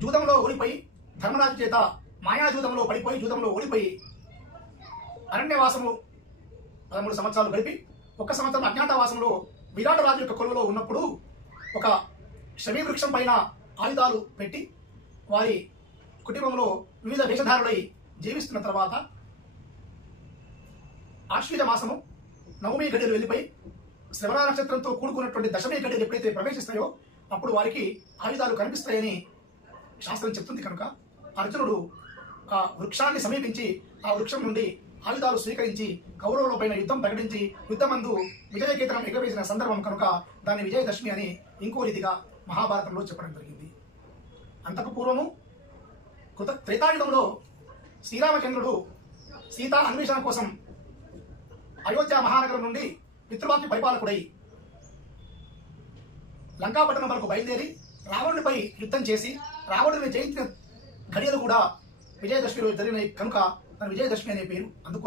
జూదంలో ఓడిపోయి ధర్మరాజు చేత మాయాజూదంలో పడిపోయి జూదంలో ఓడిపోయి అరణ్యవాసము 13 సంవత్సరాలు గడిపి 1 సంవత్సరం అజ్ఞాతవాసంలో విరాట రాజు యొక్క కొలువులో ఉన్నప్పుడు ఒక శమీ వృక్షం పైన ఆయుధాలు పెట్టి వారి కుటుంబంలో వివిధ వేషధారులై జీవిస్తున్న తర్వాత ఆశ్వీజ మాసము నవమి గడియలు వెళ్ళిపోయి శ్రవణ నక్షత్రంతో కూడుకున్నటువంటి దశమి గడియలు ఎప్పుడైతే ప్రవేశిస్తాయో అప్పుడు వారికి ఆయుధాలు కనిపిస్తాయని శాస్త్రం చెప్తుంది. కనుక అర్జునుడు ఆ వృక్షాన్ని సమీపించి ఆ వృక్షం నుండి ఆయుధాలు స్వీకరించి కౌరవుల పైన యుద్ధం ప్రకటించి యుద్ధమందు విజయకేతనం ఎగవేసిన సందర్భం కనుక దాన్ని విజయదశమి అని ఇంకో రీతిగా మహాభారతంలో చెప్పడం జరిగింది. అంతకు పూర్వము త్రేతాయుగంలో శ్రీరామచంద్రుడు సీతా అన్వేషణ కోసం అయోధ్య మహానగరం నుండి పితృవాక్య పరిపాలకుడై లంకాపట్టణం వరకు బయలుదేరి రావణుడిపై యుద్ధం చేసి రావణుడిని జయించిన ఘడియలు కూడా విజయదశమి రోజు జరిగినాయి కనుక విజయదశమి అనే పేరు అందుకు